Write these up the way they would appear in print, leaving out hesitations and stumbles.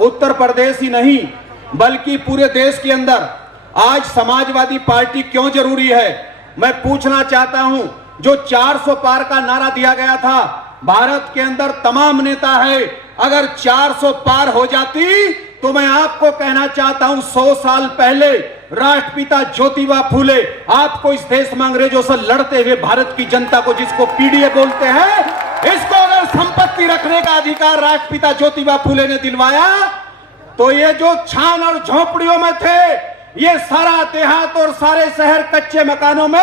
उत्तर प्रदेश ही नहीं बल्कि पूरे देश के अंदर आज समाजवादी पार्टी क्यों जरूरी है, मैं पूछना चाहता हूं। जो 400 पार का नारा दिया गया था, भारत के अंदर तमाम नेता है, अगर 400 पार हो जाती तो मैं आपको कहना चाहता हूं 100 साल पहले राष्ट्रपिता ज्योतिबा फूले आपको इस देश में अंग्रेजों से लड़ते हुए भारत की जनता को, जिसको पीडीए बोलते हैं, इसको अगर संपत्ति रखने का अधिकार राष्ट्रपिता ज्योतिबा फूले ने दिलवाया तो ये जो छान और झोपड़ियों में थे, ये सारा देहात और सारे शहर कच्चे मकानों में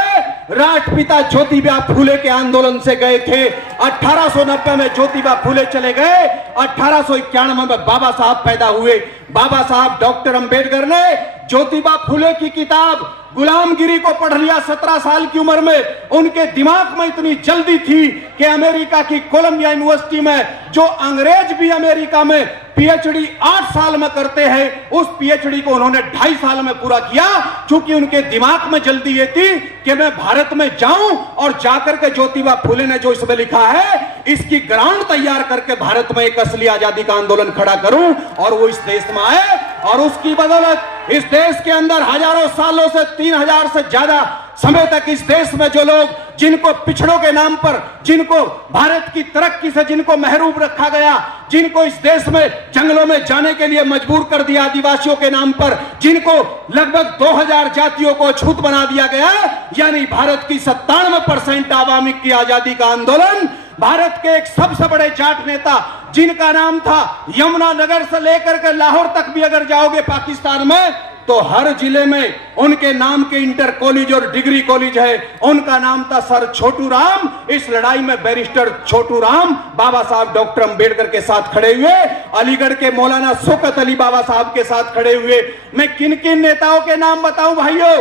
राष्ट्रपिता ज्योतिबा फूले के आंदोलन से गए थे। 1890 में ज्योतिबा फूले चले गए, 1891 में बाबा साहब पैदा हुए। बाबा साहब डॉक्टर अंबेडकर ने ज्योतिबा फूले की किताब गुलामगिरी को पढ़ लिया 17 साल की उम्र में। उनके दिमाग में इतनी जल्दी थी कि अमेरिका की कोलंबिया यूनिवर्सिटी में, जो अंग्रेज भी अमेरिका में पीएचडी 8 साल में करते हैं, उस पीएचडी को उन्होंने 2.5 साल में पूरा किया, क्योंकि उनके दिमाग में जल्दी ये थी कि मैं भारत में जाऊं और जाकर के ज्योतिबा फूले ने जो इसमें लिखा है इसकी ग्राउंड तैयार करके भारत में एक असली आजादी का आंदोलन खड़ा करूं, और वो इस देश में आए। और उसकी बदौलत इस देश के अंदर हजारों सालों से 3000 से ज्यादा समय तक इस देश में जो लोग, जिनको पिछड़ों के नाम पर, जिनको भारत की तरक्की से जिनको महरूम रखा गया, जिनको इस देश में जंगलों में जाने के लिए मजबूर कर दिया आदिवासियों के नाम पर, जिनको लगभग 2000 जातियों को अछूत बना दिया गया, यानी भारत की 97% आवामी की आजादी का आंदोलन, भारत के एक सबसे बड़े जाट नेता जिनका नाम था, यमुनानगर से लेकर के लाहौर तक भी अगर जाओगे पाकिस्तान में, तो हर जिले में उनके नाम के इंटर कॉलेज और डिग्री कॉलेज है। उनका नाम था सर छोटू राम। इस लड़ाई में बैरिस्टर छोटू राम बाबा साहब डॉक्टर अंबेडकर के साथ खड़े हुए, अलीगढ़ के मौलाना शौकत अली बाबा साहब के साथ खड़े हुए। मैं किन किन नेताओं के नाम बताऊं भाइयों?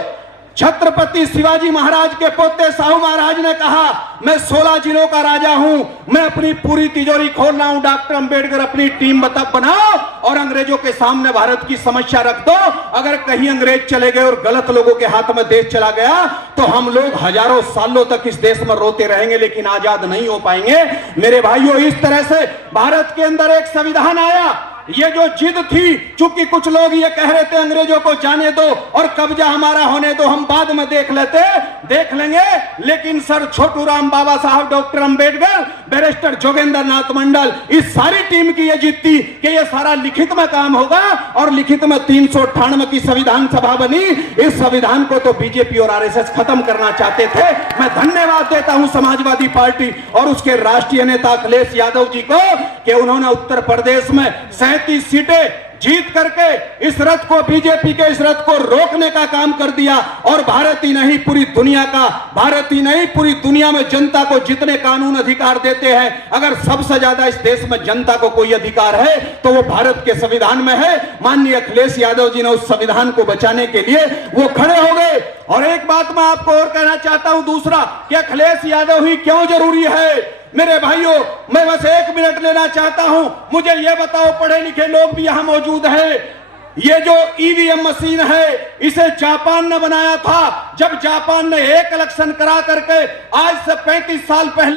छत्रपति शिवाजी महाराज के पोते साहू महाराज ने कहा, मैं 16 जिलों का राजा हूं, मैं अपनी पूरी तिजोरी खोल रहा हूं, डॉक्टर अंबेडकर अपनी टीम बनाओ और अंग्रेजों के सामने भारत की समस्या रख दो। अगर कहीं अंग्रेज चले गए और गलत लोगों के हाथ में देश चला गया तो हम लोग हजारों सालों तक इस देश में रोते रहेंगे, लेकिन आजाद नहीं हो पाएंगे। मेरे भाइयों, इस तरह से भारत के अंदर एक संविधान आया। ये जो जिद थी, चूंकि कुछ लोग ये कह रहे थे अंग्रेजों को जाने दो और कब्जा हमारा होने दो, हम बाद में देख लेंगे, लेकिन सर छोटू राम, बाबा साहब डॉक्टर अंबेडकर, बैरिस्टर जोगेंद्र नाथ मंडल, इस सारी टीम की ये जिद थी कि ये सारा लिखित में काम होगा। और लिखित में 398 की संविधान सभा बनी। इस संविधान को तो बीजेपी और आरएसएस खत्म करना चाहते थे। मैं धन्यवाद देता हूं समाजवादी पार्टी और उसके राष्ट्रीय नेता अखिलेश यादव जी को कि उन्होंने उत्तर प्रदेश में 37 सीटें जीत करके इस रथ को, बीजेपी के इस रथ को रोकने का काम कर दिया। और भारत ही नहीं पूरी दुनिया में जनता को जितने कानून अधिकार देते हैं, अगर सबसे ज्यादा इस देश में जनता को कोई अधिकार है तो वो भारत के संविधान में है। माननीय अखिलेश यादव जी ने उस संविधान को बचाने के लिए वो खड़े हो गए। और एक बात मैं आपको और कहना चाहता हूं, दूसरा, कि अखिलेश यादव ही क्यों जरूरी है। मेरे भाइयों, मैं बस 1 मिनट लेना चाहता हूं। मुझे यह बताओ, पढ़े लिखे लोग भी यहां मौजूद हैं, ये जो ईवीएम मशीन है इसे जापान ने बनाया था। जब जापान ने एक इलेक्शन करा करके आज से 35 साल पहले